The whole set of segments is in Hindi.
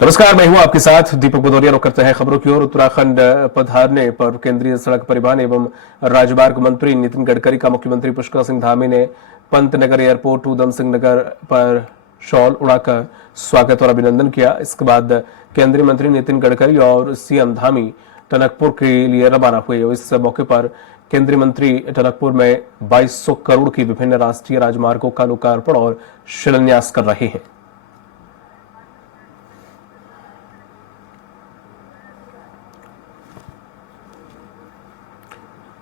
नमस्कार, मैं हूं आपके साथ दीपक भदौरिया। रुक करते हैं खबरों की ओर। उत्तराखंड पधारने पर केंद्रीय सड़क परिवहन एवं राजमार्ग मंत्री नितिन गडकरी का मुख्यमंत्री पुष्कर सिंह धामी ने पंतनगर एयरपोर्ट उधम सिंह नगर पर शॉल उड़ाकर स्वागत और अभिनंदन किया। इसके बाद केंद्रीय मंत्री नितिन गडकरी और सीएम धामी टनकपुर के लिए रवाना हुए। इस मौके पर केंद्रीय मंत्री टनकपुर में 2200 करोड़ की विभिन्न राष्ट्रीय राजमार्गों का लोकार्पण और शिलान्यास कर रहे हैं।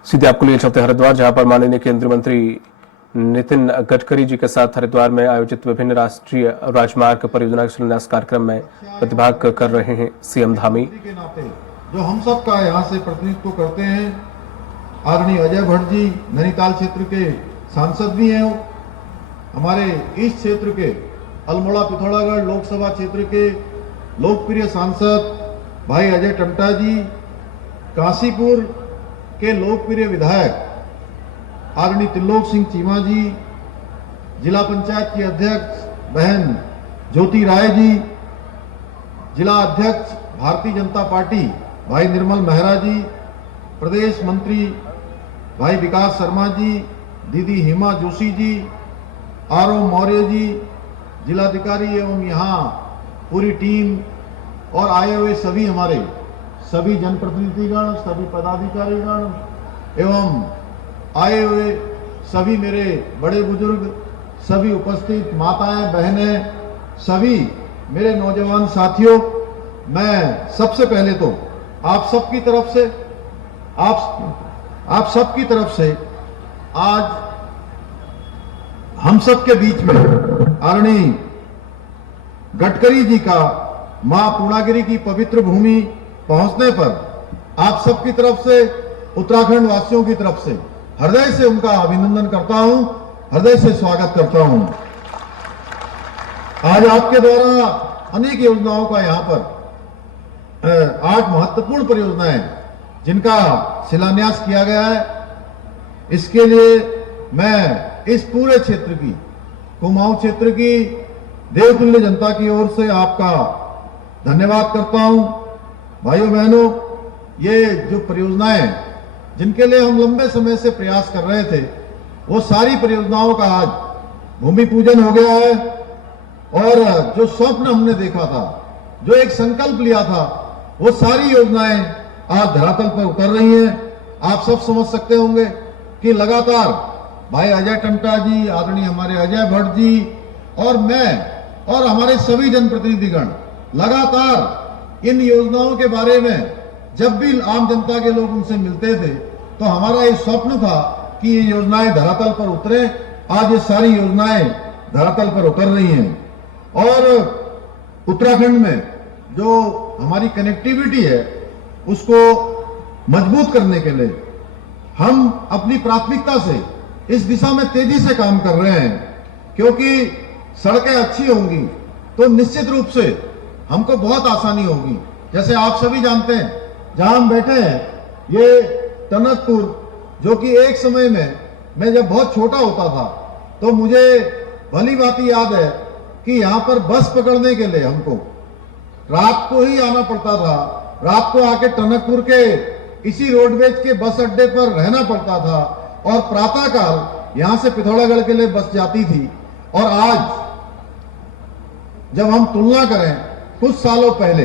सीधे आपको लिए चलते हरिद्वार, जहां पर माननीय केंद्रीय मंत्री नितिन गडकरी जी के साथ हरिद्वार में आयोजित विभिन्न राष्ट्रीय राजमार्ग परियोजना के शिलान्यास कार्यक्रम में प्रतिभाग कर रहे हैं सीएम धामी। के नाते जो हम सब का यहाँ से प्रतिनिधित्व करते हैं, आदरणीय अजय भट्ट जी नैनीताल क्षेत्र के सांसद भी हैं, हमारे इस क्षेत्र के अल्मोड़ा पिथौरागढ़ लोकसभा क्षेत्र के लोकप्रिय सांसद भाई अजय टमटा जी, काशीपुर के लोकप्रिय विधायक आदरणीय त्रिलोक सिंह चीमा जी, जिला पंचायत की अध्यक्ष बहन ज्योति राय जी, जिला अध्यक्ष भारतीय जनता पार्टी भाई निर्मल मेहरा जी, प्रदेश मंत्री भाई विकास शर्मा जी, दीदी हेमा जोशी जी, आरओ मौर्य जी, जिलाधिकारी एवं यहाँ पूरी टीम और आए हुए सभी हमारे सभी जनप्रतिनिधिगण, सभी पदाधिकारीगण एवं आए हुए सभी मेरे बड़े बुजुर्ग, सभी उपस्थित माताएं बहनें, सभी मेरे नौजवान साथियों, मैं सबसे पहले तो आप सबकी तरफ से आप सबकी तरफ से आज हम सब के बीच में आदरणीय गडकरी जी का मां पूर्णागिरी की पवित्र भूमि पहुंचने पर आप सबकी तरफ से, उत्तराखंड वासियों की तरफ से हृदय से उनका अभिनंदन करता हूं, हृदय से स्वागत करता हूं। आज आपके द्वारा अनेक योजनाओं का यहां पर 8 महत्वपूर्ण परियोजनाएं जिनका शिलान्यास किया गया है, इसके लिए मैं इस पूरे क्षेत्र की, कुमाऊं क्षेत्र की देवतुल्य जनता की ओर से आपका धन्यवाद करता हूं। भाइयों बहनों, ये जो परियोजनाएं जिनके लिए हम लंबे समय से प्रयास कर रहे थे, वो सारी परियोजनाओं का आज भूमि पूजन हो गया है और जो स्वप्न हमने देखा था, जो एक संकल्प लिया था, वो सारी योजनाएं आज धरातल पर उतर रही हैं। आप सब समझ सकते होंगे कि लगातार भाई अजय टमटा जी, आदरणीय हमारे अजय भट्ट जी और मैं और हमारे सभी जनप्रतिनिधिगण लगातार इन योजनाओं के बारे में जब भी आम जनता के लोग उनसे मिलते थे, तो हमारा ये स्वप्न था कि ये योजनाएं धरातल पर उतरे। आज ये सारी योजनाएं धरातल पर उतर रही हैं और उत्तराखंड में जो हमारी कनेक्टिविटी है उसको मजबूत करने के लिए हम अपनी प्राथमिकता से इस दिशा में तेजी से काम कर रहे हैं, क्योंकि सड़कें अच्छी होंगी तो निश्चित रूप से हमको बहुत आसानी होगी। जैसे आप सभी जानते हैं, जहां हम बैठे हैं ये टनकपुर, जो कि एक समय में मैं जब बहुत छोटा होता था तो मुझे भली भांति याद है कि यहाँ पर बस पकड़ने के लिए हमको रात को ही आना पड़ता था। रात को आके टनकपुर के इसी रोडवेज के बस अड्डे पर रहना पड़ता था और प्रातःकाल यहाँ से पिथौरागढ़ के लिए बस जाती थी। और आज जब हम तुलना करें कुछ सालों पहले,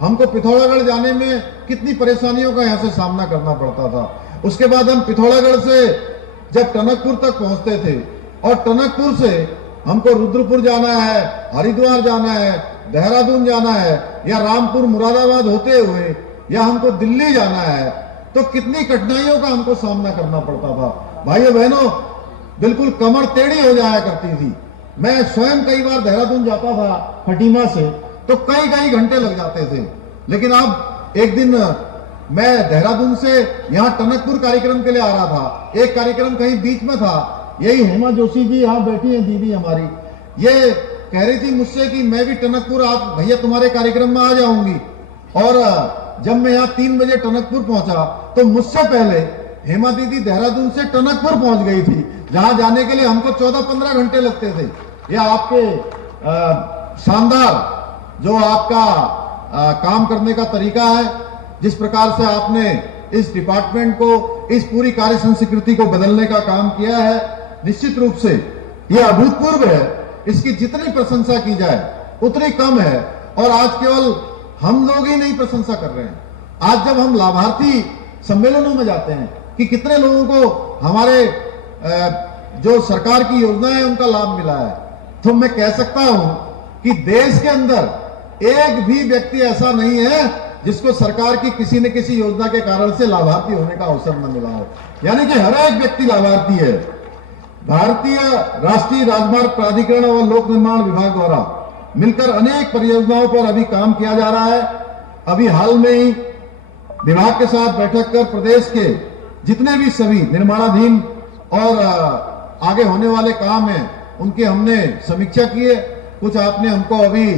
हमको पिथौरागढ़ जाने में कितनी परेशानियों का यहाँ से सामना करना पड़ता था। उसके बाद हम पिथौरागढ़ से जब टनकपुर तक पहुंचते थे और टनकपुर से हमको रुद्रपुर जाना है, हरिद्वार जाना है, देहरादून जाना है या रामपुर मुरादाबाद होते हुए या हमको दिल्ली जाना है, तो कितनी कठिनाइयों का हमको सामना करना पड़ता था। भाइयों बहनों, बिल्कुल कमर टेढ़ी हो जाया करती थी। मैं स्वयं कई बार देहरादून जाता था खटीमा से, तो कई घंटे लग जाते थे। लेकिन अब एक दिन मैं देहरादून से यहाँ टनकपुर कार्यक्रम के लिए आ रहा था, एक कार्यक्रम कहीं बीच में था, यही हेमा जोशी जी यहाँ बैठी हैं, दीदी हमारी, ये कह रही थी मुझसे कि मैं भी टनकपुर आज भैया तुम्हारे कार्यक्रम में आ जाऊंगी। और जब मैं यहाँ 3 बजे टनकपुर पहुंचा तो मुझसे पहले हेमा दीदी देहरादून से टनकपुर पहुंच गई थी, जहां जाने के लिए हमको 14-15 घंटे लगते थे। यह आपके शानदार जो आपका काम करने का तरीका है, जिस प्रकार से आपने इस डिपार्टमेंट को, इस पूरी कार्य संस्कृति को बदलने का काम किया है, निश्चित रूप से यह अभूतपूर्व है। इसकी जितनी प्रशंसा की जाए उतनी कम है। और आज केवल हम लोग ही नहीं प्रशंसा कर रहे हैं। आज जब हम लाभार्थी सम्मेलनों में जाते हैं कि कितने लोगों को हमारे जो सरकार की योजना है उनका लाभ मिला है, तो मैं कह सकता हूं कि देश के अंदर एक भी व्यक्ति ऐसा नहीं है जिसको सरकार की किसी न किसी योजना के कारण से लाभार्थी होने का अवसर न मिला हो। यानी कि हर एक व्यक्ति लाभार्थी है। भारतीय राष्ट्रीय राजमार्ग प्राधिकरण और लोक निर्माण विभाग द्वारा मिलकर अनेक परियोजनाओं पर अभी काम किया जा रहा है। अभी हाल में ही विभाग के साथ बैठक कर प्रदेश के जितने भी सभी निर्माणाधीन और आगे होने वाले काम हैं उनकी हमने समीक्षा की है। कुछ आपने हमको अभी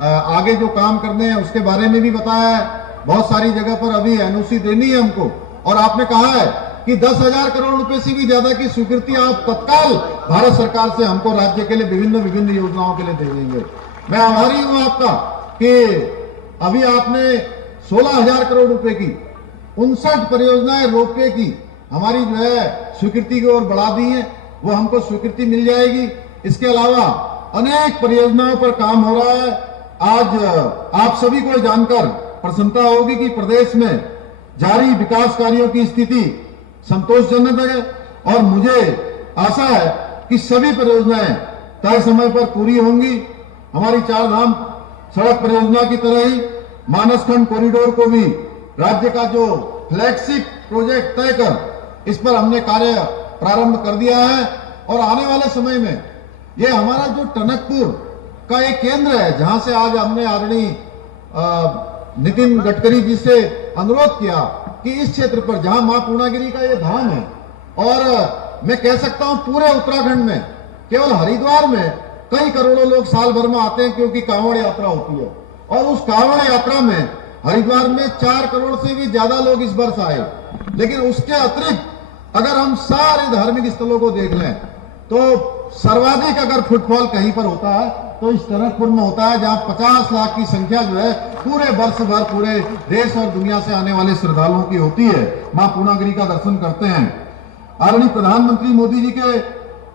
आगे जो काम करने हैं उसके बारे में भी बताया है। बहुत सारी जगह पर अभी एनओसी देनी है हमको, और आपने कहा है कि 10,000 करोड़ रुपए से भी ज्यादा की स्वीकृति आप तत्काल भारत सरकार से हमको राज्य के लिए विभिन्न योजनाओं के लिए दे देंगे। मैं आभारी हूं आपका कि अभी आपने 16,000 करोड़ रुपए की 59 परियोजनाएं रोपवे की हमारी जो है स्वीकृति की ओर बढ़ा दी है, वो हमको स्वीकृति मिल जाएगी। इसके अलावा अनेक परियोजनाओं पर काम हो रहा है। आज आप सभी को जानकर प्रसन्नता होगी कि प्रदेश में जारी विकास कार्यों की स्थिति संतोषजनक है, और मुझे आशा है कि सभी परियोजनाएं तय समय पर पूरी होंगी। हमारी चार धाम सड़क परियोजना की तरह ही मानसखंड कॉरिडोर को भी राज्य का जो फ्लैगशिप प्रोजेक्ट तय कर इस पर हमने कार्य प्रारंभ कर दिया है। और आने वाले समय में ये हमारा जो टनकपुर का एक केंद्र है, जहां से आज हमने आदरणीय नितिन गडकरी जी से अनुरोध किया कि इस क्षेत्र पर जहां मां पूर्णागिरी का ये धाम है, और मैं कह सकता हूं पूरे उत्तराखंड में केवल हरिद्वार में कई करोड़ों लोग साल भर में आते हैं क्योंकि कांवड़ यात्रा होती है, और उस कांवड़ यात्रा में हरिद्वार में 4 करोड़ से भी ज्यादा लोग इस वर्ष आए। लेकिन उसके अतिरिक्त अगर हम सारे धार्मिक स्थलों को देख लें तो सर्वाधिक अगर फुटफॉल कहीं पर होता है तो इस टनकपुर में होता है, जहां 50 लाख की संख्या जो है पूरे वर्ष भर पूरे देश और दुनिया से आने वाले श्रद्धालुओं की होती है, मां पूर्णागिरी का दर्शन करते हैं। आदरणीय प्रधानमंत्री मोदी जी के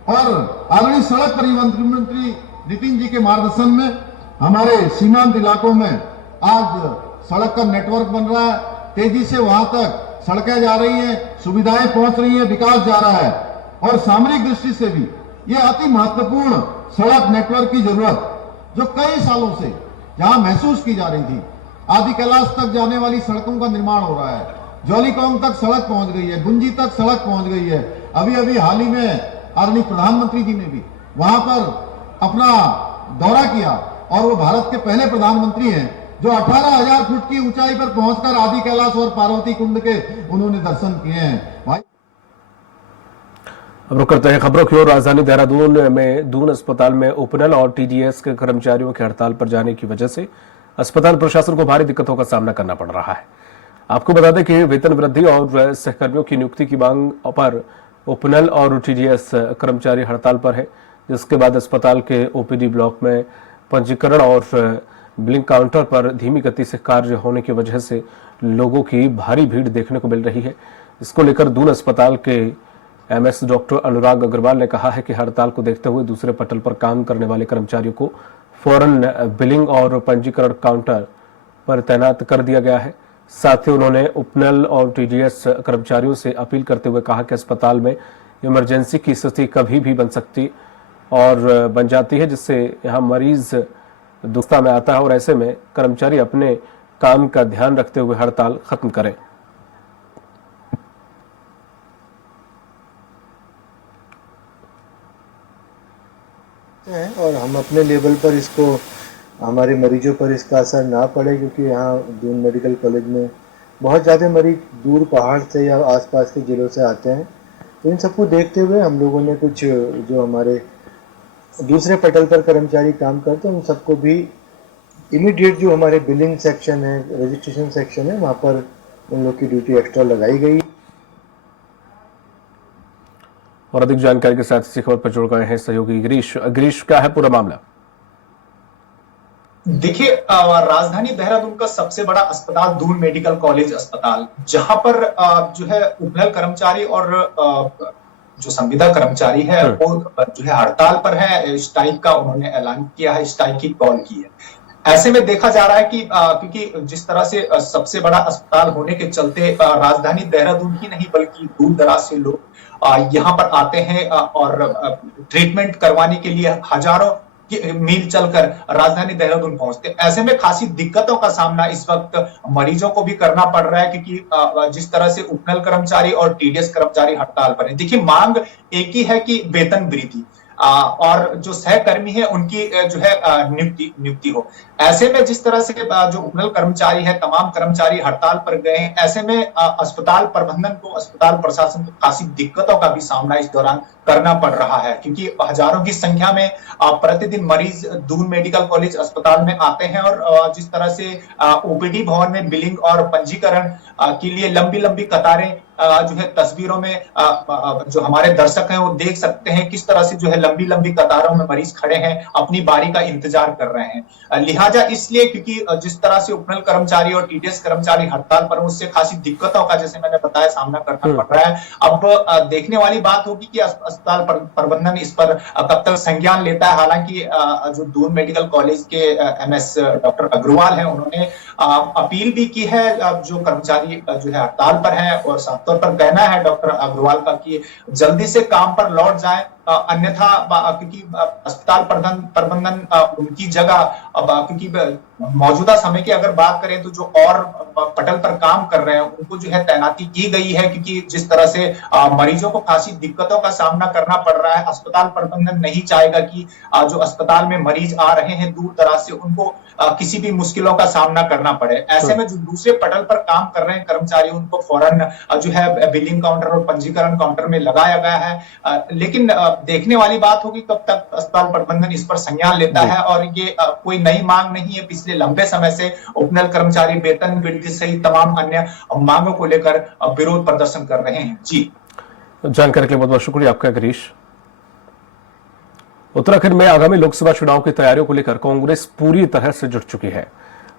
और आदरणीय सड़क परिवहन मंत्री नितिन जी के मार्गदर्शन में हमारे सीमांत इलाकों में आज सड़क का नेटवर्क बन रहा है। तेजी से वहां तक सड़कें जा रही हैं, सुविधाएं पहुंच रही हैं, विकास जा रहा है। और सामरिक दृष्टि से भी यह अति महत्वपूर्ण सड़क नेटवर्क की जरूरत जो कई सालों से जहां महसूस की जा रही थी, आदि कैलाश तक जाने वाली सड़कों का निर्माण हो रहा है। जौलीकौंग तक सड़क पहुंच गई है, गुंजी तक सड़क पहुंच गई है। अभी अभी हाल ही में आदरणीय प्रधानमंत्री जी ने भी वहां पर अपना दौरा किया, और वो भारत के पहले प्रधानमंत्री हैं जो 18,000 फुट की ऊंचाई पर पहुंचकर आदि कैलाश और पार्वती कुंड के उन्होंने दर्शन किए हैं। भाई अब रुक करते हैं खबरों की ओर। राजधानी देहरादून में दून अस्पताल में ओपनल और टीडीएस के कर्मचारियों के हड़ताल पर जाने की वजह से अस्पताल प्रशासन को भारी दिक्कतों का सामना करना पड़ रहा है। आपको बता दें कि वेतन वृद्धि और सहकर्मियों की नियुक्ति की मांग पर ओपनल और टीडीएस कर्मचारी हड़ताल पर है, जिसके बाद अस्पताल के ओपीडी ब्लॉक में पंजीकरण और बिलिंग काउंटर पर धीमी गति से कार्य होने की वजह से लोगों की भारी भीड़ देखने को मिल रही है। इसको लेकर दून अस्पताल के एमएस डॉक्टर अनुराग अग्रवाल ने कहा है कि हड़ताल को देखते हुए दूसरे पटल पर काम करने वाले कर्मचारियों को फौरन बिलिंग और पंजीकरण काउंटर पर तैनात कर दिया गया है। साथ ही उन्होंने उपनल और टीडीएस कर्मचारियों से अपील करते हुए कहा कि अस्पताल में इमरजेंसी की स्थिति कभी भी बन सकती और बन जाती है, जिससे यहाँ मरीज दुखता में आता है, और ऐसे में कर्मचारी अपने काम का ध्यान रखते हुए हड़ताल खत्म करें। और हम अपने लेवल पर इसको हमारे मरीजों पर इसका असर ना पड़े, क्योंकि यहाँ दून मेडिकल कॉलेज में बहुत ज़्यादा मरीज दूर पहाड़ से या आसपास के ज़िलों से आते हैं। तो इन सबको देखते हुए हम लोगों ने कुछ जो हमारे दूसरे पटल पर कर्मचारी काम करते हैं उन सबको भी इमीडिएट जो हमारे बिलिंग सेक्शन है, रजिस्ट्रेशन सेक्शन है, वहाँ पर उन लोग की ड्यूटी एक्स्ट्रा लगाई गई। और अधिक जानकारी के साथ इसी खबर पर जुड़ गए हैं सहयोगी गिरीश। गिरीश, क्या है पूरा मामला? देखिए, राजधानी देहरादून का सबसे बड़ा अस्पताल दून मेडिकल कॉलेज अस्पताल, जहां पर जो है उपनल कर्मचारी और जो संविदा कर्मचारी है वो जो है हड़ताल पर है। स्ट्राइक का उन्होंने ऐलान किया है, स्ट्राइक की कॉल की है। ऐसे में देखा जा रहा है कि क्योंकि जिस तरह से सबसे बड़ा अस्पताल होने के चलते राजधानी देहरादून ही नहीं बल्कि दूर दराज से लोग यहाँ पर आते हैं और ट्रीटमेंट करवाने के लिए हजारों मील चलकर राजधानी देहरादून पहुंचते। ऐसे में खासी दिक्कतों का सामना इस वक्त मरीजों को भी करना पड़ रहा है, क्योंकि जिस तरह से उपनल कर्मचारी और टीडीएस कर्मचारी हड़ताल पर है। देखिए, मांग एक ही है कि वेतन वृद्धि और जो सहकर्मी है उनकी जो है नियुक्ति हो। ऐसे में जिस तरह से जो उपनल कर्मचारी है, तमाम कर्मचारी हड़ताल पर गए हैं, ऐसे में अस्पताल प्रबंधन को, अस्पताल प्रशासन को खासी दिक्कतों का भी सामना इस दौरान करना पड़ रहा है, क्योंकि हजारों की संख्या में प्रतिदिन मरीज दून मेडिकल कॉलेज अस्पताल में आते हैं और जिस तरह से ओपीडी भवन में बिलिंग और पंजीकरण के लिए लंबी लंबी कतारें जो है तस्वीरों में जो हमारे दर्शक हैं वो देख सकते हैं किस तरह से जो है लंबी लंबी कतारों में मरीज खड़े हैं, अपनी बारी का इंतजार कर रहे हैं। लिहाजा इसलिए क्योंकि जिस तरह से उपनल कर्मचारी और टीडीएस कर्मचारी हड़ताल पर, उससे खासी दिक्कतों का, जैसे मैंने बताया, सामना करना पड़ रहा है। अब देखने वाली बात होगी कि अस्पताल प्रबंधन इस पर कब तक संज्ञान लेता है। हालांकि जो दून मेडिकल कॉलेज के एमएस डॉक्टर अग्रवाल हैं, उन्होंने अपील भी की है जो कर्मचारी जो है हड़ताल पर हैं, और साफ तौर पर कहना है डॉक्टर अग्रवाल का कि जल्दी से काम पर लौट जाएं, अन्यथा क्योंकि अस्पताल प्रबंधन उनकी जगह, क्योंकि मौजूदा समय की अगर बात करें तो जो और पटल पर काम कर रहे हैं उनको जो है तैनाती की गई है, क्योंकि जिस तरह से मरीजों को खासी दिक्कतों का सामना करना पड़ रहा है। अस्पताल प्रबंधन नहीं चाहेगा कि जो अस्पताल में मरीज आ रहे हैं दूर दराज से, उनको किसी भी मुश्किलों का सामना करना पड़े। ऐसे में जो दूसरे पटल पर काम कर रहे हैं कर्मचारी, उनको फौरन जो है बिलिंग काउंटर और पंजीकरण काउंटर में लगाया गया है। लेकिन देखने वाली बात होगी कब तक अस्पताल प्रबंधन इस पर संज्ञान लेता है। और ये कोई नई मांग नहीं है, पिछले लंबे समय से उपनल कर्मचारी वेतन वृद्धि सहित तमाम अन्य मांगों को लेकर विरोध प्रदर्शन कर रहे हैं। जी, जानकारी के लिए बहुत बहुत शुक्रिया आपका गिरीश। उत्तराखंड में आगामी लोकसभा चुनाव की तैयारियों को लेकर कांग्रेस पूरी तरह से जुट चुकी है।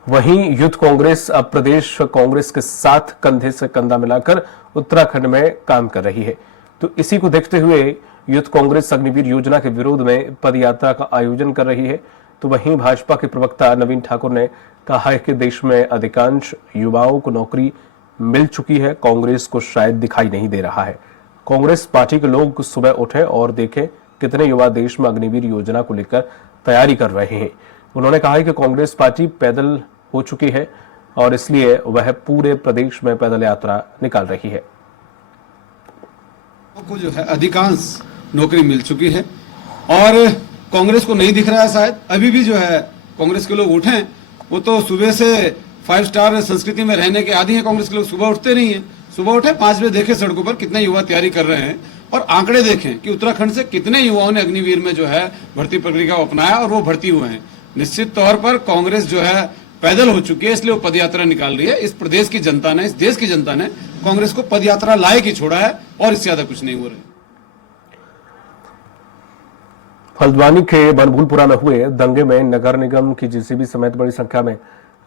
वहीं यूथ कांग्रेस अब प्रदेश कांग्रेस के साथ कंधे से कंधा मिलाकर उत्तराखंड में काम कर रही है। तो इसी को देखते हुए यूथ कांग्रेस अग्निवीर योजना के विरोध में पदयात्रा का आयोजन कर रही है। तो वहीं भाजपा के प्रवक्ता नवीन ठाकुर ने कहा है कि देश में अधिकांश युवाओं को नौकरी मिल चुकी है, कांग्रेस को शायद दिखाई नहीं दे रहा है। कांग्रेस पार्टी के लोग सुबह उठे और देखें कितने युवा देश में अग्निवीर योजना को लेकर तैयारी कर रहे हैं। उन्होंने कहा है कि कांग्रेस पार्टी पैदल हो चुकी है और इसलिए वह पूरे प्रदेश में पैदल यात्रा निकाल रही है। को जो है अधिकांश नौकरी मिल चुकी है और कांग्रेस को नहीं दिख रहा है। शायद अभी भी जो है कांग्रेस के लोग उठे, वो तो सुबह से 5 स्टार संस्कृति में रहने के आदी हैं। कांग्रेस के लोग सुबह उठते नहीं है, सुबह उठे 5 बजे देखे सड़कों पर कितने युवा तैयारी कर रहे हैं और आंकड़े देखें कि उत्तराखंड से कितने युवाओं ने अग्निवीर में जो है भर्ती प्रक्रिया को अपनाया और वो भर्ती हुए हैं। निश्चित तौर पर कांग्रेस जो है पैदल हो चुकी है, इसलिए वो पदयात्रा निकाल रही है। इस प्रदेश की जनता ने, इस देश की जनता ने कांग्रेस को पदयात्रा लायक ही छोड़ा है और इससे ज्यादा कुछ नहीं हो रहा है। हल्द्वानी के बनभूलपुरा में हुए दंगे में नगर निगम की जेसीबी समेत बड़ी संख्या में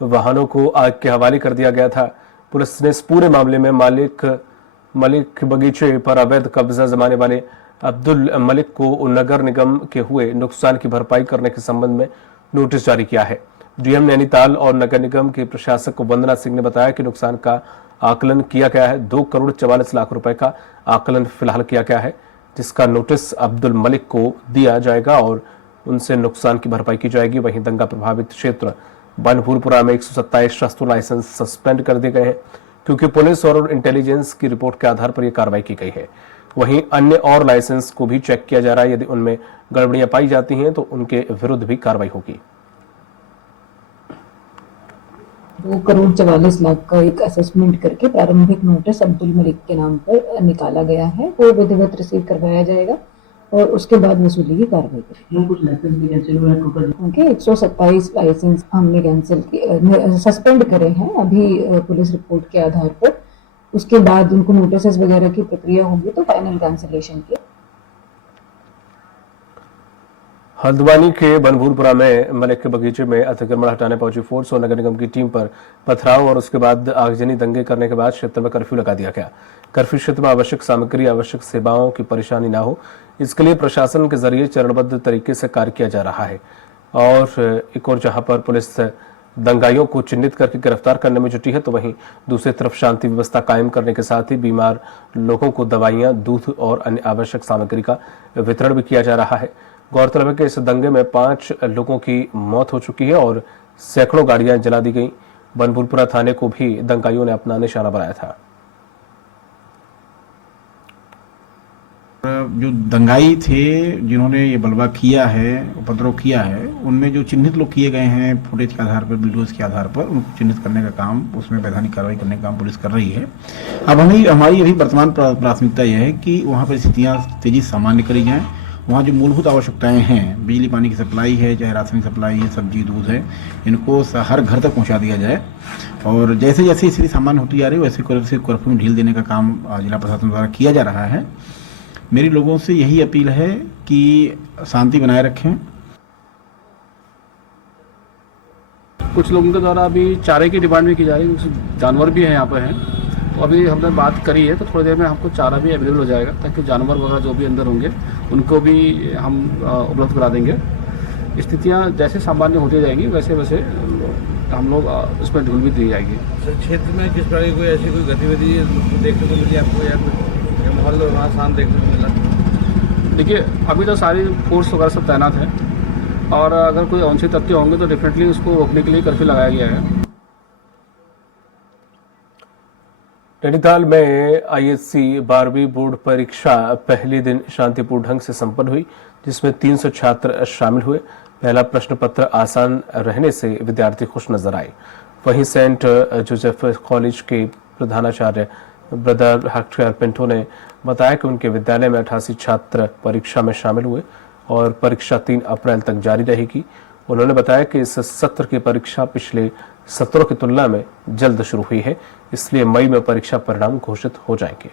वाहनों को आग के हवाले कर दिया गया था। पुलिस ने इस पूरे मामले में मलिक बगीचे पर अवैध कब्जा जमाने वाले अब्दुल मलिक को नगर निगम के हुए नुकसान की भरपाई करने के संबंध में नोटिस जारी किया है। डीएम नैनीताल और नगर निगम के प्रशासक वंदना सिंह ने बताया कि नुकसान का आकलन किया गया है। 2 करोड़ 44 लाख रुपए का आकलन फिलहाल किया गया है, जिसका नोटिस अब्दुल मलिक को दिया जाएगा और उनसे नुकसान की भरपाई की जाएगी। वहीं दंगा प्रभावित क्षेत्र बनभूलपुरा में 127 शस्त्र लाइसेंस सस्पेंड कर दिए गए हैं, क्योंकि पुलिस और इंटेलिजेंस की रिपोर्ट के आधार पर यह कार्रवाई की गई है। वहीं अन्य और लाइसेंस को भी चेक किया जा रहा है। यदि उनमें गड़बड़ियां पाई जाती हैं तो उनके विरुद्ध भी कार्रवाई होगी। 2 करोड़ 44 लाख का एक असेसमेंट करके प्रारंभिक नोटिस अब्दुल मलिक के नाम पर निकाला गया है। वो विधिवत रिसीव करवाया जाएगा और उसके बाद वसूली की कार्रवाई करेंगे। कुछ लाइसेंस भी कैंसिल हुआ है टोटल? उनके 127 लाइसेंस हमने कैंसिल किए, सस्पेंड करे हैं अभी पुलिस रिपोर्ट के आधार पर। उसके बाद उनको नोटिस वगैरह की प्रक्रिया होगी तो फाइनल कैंसिलेशन की। हल्द्वानी के बनभूरपुरा में मलिक के बगीचे में अतिक्रमण हटाने पहुंची फोर्स और नगर निगम की टीम पर पथराव और उसके बाद आगजनी दंगे करने के बाद क्षेत्र में कर्फ्यू लगा दिया गया। कर्फ्यू क्षेत्र में आवश्यक सामग्री, आवश्यक सेवाओं की परेशानी न हो, इसके लिए प्रशासन के जरिए चरणबद्ध तरीके से कार्य किया जा रहा है। और एक और जहां पर पुलिस दंगाइयों को चिन्हित करके गिरफ्तार करने में जुटी है, तो वहीं दूसरी तरफ शांति व्यवस्था कायम करने के साथ ही बीमार लोगों को दवाइयां, दूध और अन्य आवश्यक सामग्री का वितरण भी किया जा रहा है। गौरतलब है कि इस दंगे में 5 लोगों की मौत हो चुकी है और सैकड़ों गाड़ियां जला दी गई। बनभूरपुरा थाने को भी दंगाइयों ने अपना निशाना बनाया था। जो दंगाई थे जिन्होंने ये बलवा किया है, उपद्रव किया है, उनमें जो चिन्हित लोग किए गए हैं फुटेज के आधार पर, वीडियोस के आधार पर उनको चिन्हित करने का काम, उसमें वैधानिक कार्रवाई करने का काम पुलिस कर रही है। अब हमारी अभी वर्तमान प्राथमिकता यह है कि वहाँ पर स्थितियाँ तेजी से सामान्य करी जाएँ। वहाँ जो मूलभूत आवश्यकताएं हैं, बिजली पानी की सप्लाई है, चाहे राशन की सप्लाई है, सब्जी दूध है, इनको हर घर तक पहुँचा दिया जाए। और जैसे जैसे स्थिति सामान्य होती जा रही है वैसे कर्फ्यू में ढील देने का काम जिला प्रशासन द्वारा किया जा रहा है। मेरी लोगों से यही अपील है कि शांति बनाए रखें। कुछ लोगों के द्वारा अभी चारे की डिमांड भी की जा रही है, कुछ जानवर भी हैं यहाँ पे हैं, तो अभी हमने बात करी है तो थोड़ी देर में हमको चारा भी अवेलेबल हो जाएगा, ताकि जानवर वगैरह जो भी अंदर होंगे उनको भी हम उपलब्ध करा देंगे। स्थितियाँ जैसे सामान्य होती जाएंगी वैसे वैसे हम लोग उसमें ढूल भी दी जाएगी। क्षेत्र में किस प्रकार की कोई ऐसी कोई गतिविधि देखने को मिली आपको, या माहौल वहाँ शांत देखने को मिला? देखिए, अभी तो सारी फोर्स वगैरह सब तैनात है और अगर कोई अवांछित तथ्य होंगे तो डेफिनेटली उसको रोकने के लिए कर्फ्यू लगाया गया है। नैनीताल में आईएससी 12वीं बोर्ड परीक्षा पहले दिन शांतिपूर्ण ढंग से संपन्न हुई, जिसमें 300 छात्र शामिल हुए। पहला प्रश्न पत्र आसान रहने से विद्यार्थी खुश नजर आए। वहीं सेंट जोसेफ कॉलेज के प्रधानाचार्य ब्रदर हक्टर पिंटो ने बताया कि उनके विद्यालय में 88 छात्र परीक्षा में शामिल हुए और परीक्षा 3 अप्रैल तक जारी रहेगी। उन्होंने बताया कि इस सत्र की परीक्षा पिछले सत्रों की तुलना में जल्द शुरू हुई है, इसलिए मई में परीक्षा परिणाम घोषित हो जाएंगे।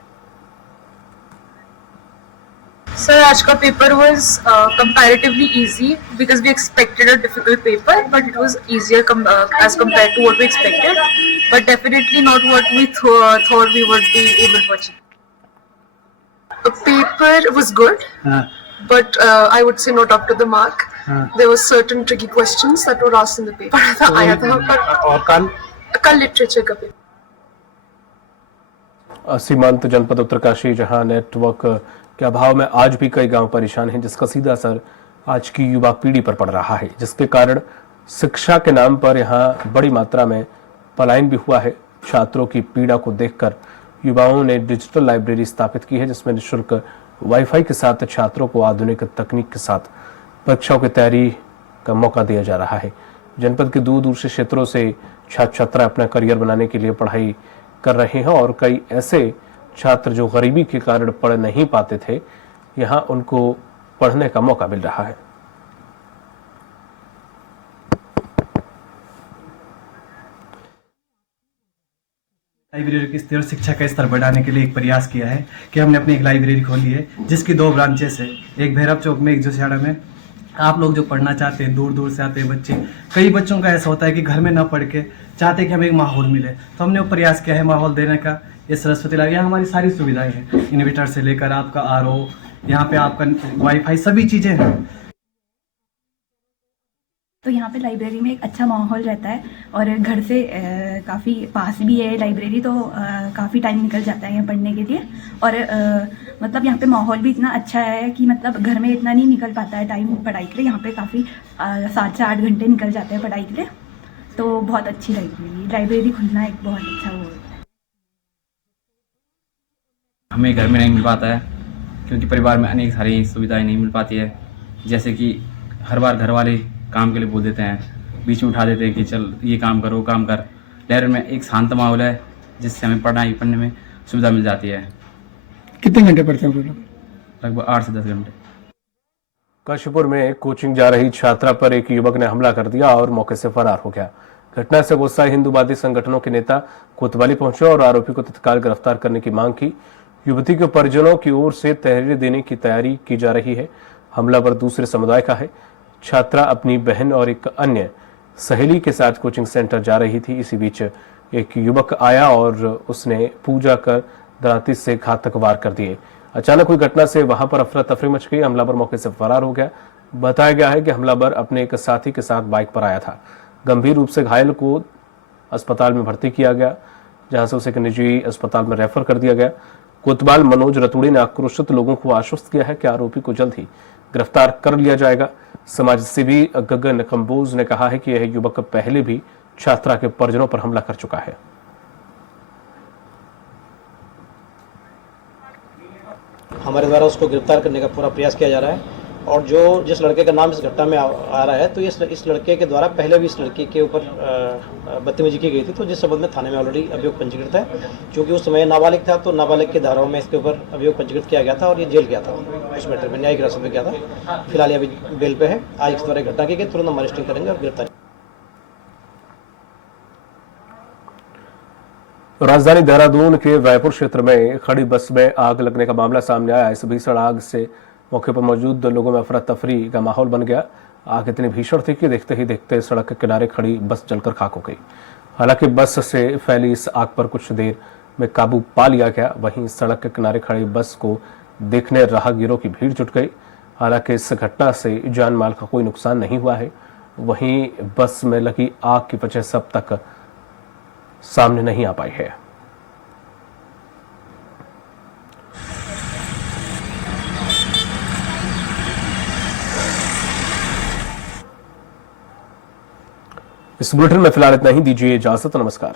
सर, आज का paper was comparatively easy because we expected a difficult paper, but it was easier as compared to what we expected, but definitely not what we thought we would be able to achieve. The paper was good, but I would say not up to the mark. There were certain tricky questions that were asked in the paper. आया था और कल लिटरेचर का पेपर। सीमांत जनपद उत्तरकाशी, जहां नेटवर्क के अभाव में आज भी कई गांव परेशान हैं, जिसका सीधा असर आज की युवा पीढ़ी पर पड़ रहा है, जिसके कारण शिक्षा के नाम पर यहां बड़ी मात्रा में पलायन भी हुआ है। छात्रों की पीड़ा को देखकर युवाओं ने डिजिटल लाइब्रेरी स्थापित की है, जिसमें निःशुल्क वाईफाई के साथ छात्रों को आधुनिक तकनीक के साथ परीक्षाओं की तैयारी का मौका दिया जा रहा है। जनपद के दूर दूर से क्षेत्रों से छात्र छात्रा अपना करियर बनाने के लिए पढ़ाई कर रहे हैं और कई ऐसे छात्र जो गरीबी के कारण पढ़ नहीं पाते थे, यहां उनको पढ़ने का मौका मिल रहा है। लाइब्रेरी की स्तर शिक्षा का स्तर बढ़ाने के लिए एक प्रयास किया है कि हमने अपनी एक लाइब्रेरी खोली है, जिसकी 2 ब्रांचेस है, एक भैरव चौक में, एक जोशियाड़ा में। आप लोग जो पढ़ना चाहते हैं, दूर दूर से आते हैं बच्चे, कई बच्चों का ऐसा होता है कि घर में ना पढ़ के चाहते हैं कि हमें एक माहौल मिले, तो हमने वो प्रयास किया है माहौल देने का। ये सरस्वती लाइब्रेरी, यहाँ हमारी सारी सुविधाएं हैं, इन्वर्टर से लेकर आपका आरओ, यहाँ पे आपका वाईफाई, सभी चीज़ें हैं। तो यहाँ पे लाइब्रेरी में एक अच्छा माहौल रहता है और घर से काफ़ी पास भी है लाइब्रेरी, तो काफ़ी टाइम निकल जाता है यहाँ पढ़ने के लिए। और मतलब यहाँ पे माहौल भी इतना अच्छा है कि मतलब घर में इतना नहीं निकल पाता है टाइम पढ़ाई के लिए, यहाँ पे काफ़ी 7 से 8 घंटे निकल जाते हैं पढ़ाई के लिए। तो बहुत अच्छी लाइब्रेरी खुलना एक बहुत अच्छा वो है। हमें घर में नहीं मिल पाता है क्योंकि परिवार में अनेक सारी सुविधाएं नहीं मिल पाती है, जैसे कि हर बार घर वाले काम के लिए बोल देते हैं, बीच में उठा देते हैं कि चल ये काम कर, वो काम कर। लाइब्रेरी में एक शांत माहौल है जिससे हमें पढ़ने में सुविधा मिल जाती है। कितने घंटे पढ़ते हैं? लगभग 8 से 10 घंटे। काशीपुर में कोचिंग जा रही छात्रा पर एक युवक ने हमला कर दिया और मौके से फरार हो गया। घटना से गुस्साए हिंदूवादी संगठनों के नेता कोतवाली पहुंचे और आरोपी को तत्काल गिरफ्तार करने की मांग की। युवती के परिजनों की ओर से तहरीर देने की तैयारी की जा रही है। हमलावर दूसरे समुदाय का है। छात्रा अपनी बहन और एक अन्य सहेली के साथ कोचिंग सेंटर जा रही थी। इसी बीच एक युवक आया और उसने पूजा कर दराती से घातक वार कर दिए। अचानक हुई घटना से वहां पर अफरा तफरी मच गई। हमलावर मौके से फरार हो गया। बताया गया है कि हमलावर अपने एक साथी के साथ बाइक पर आया था। गंभीर रूप से घायल को अस्पताल में भर्ती किया गया, जहां से उसे एक निजी अस्पताल में रेफर कर दिया गया। कोतवाल मनोज रतूड़ी ने आक्रोशित लोगों को आश्वस्त किया है कि आरोपी को जल्द ही गिरफ्तार कर लिया जाएगा। समाज सेवी गगन कंबोज ने कहा है कि यह युवक पहले भी छात्रा के परिजनों पर हमला कर चुका है। हमारे द्वारा उसको गिरफ्तार करने का पूरा प्रयास किया जा रहा है और जिस लड़के का नाम इस घटना में आ रहा है तो इस लड़के के द्वारा पहले भी इस लड़की के ऊपर बदतमीजी की गई थी, तो जिस संबंध में थाने में ऑलरेडी अभियोग पंजीकृत है। क्योंकि उस समय नाबालिग था तो नाबालिग के धाराओं में इसके ऊपर अभियोग पंजीकृत किया गया था और ये जेल गया था, उस मैटर में न्यायिक हिरासत में गया था। फिलहाल ये अभी बेल पे है। आज इस द्वारा घटना की गई, तुरंत हम अरेस्टिंग करेंगे और गिरफ्तार। राजधानी देहरादून के रायपुर क्षेत्र में खड़ी बस में आग लगने का मामला सामने आया। इस भीषण आग से मौके पर मौजूद लोगों में अफरा तफरी का माहौल बन गया। आग इतनी भीषण थी कि देखते ही देखते सड़क के किनारे खड़ी बस जलकर खाक हो गई। हालांकि बस से फैली इस आग पर कुछ देर में काबू पा लिया गया। वहीं सड़क के किनारे खड़ी बस को देखने राहगीरों की भीड़ जुट गई। हालांकि इस घटना से जान माल का कोई नुकसान नहीं हुआ है। वहीं बस में लगी आग की वजह सब तक सामने नहीं आ पाई है। इस बुलेटिन में फिलहाल इतना ही। दीजिए इजाजत। नमस्कार।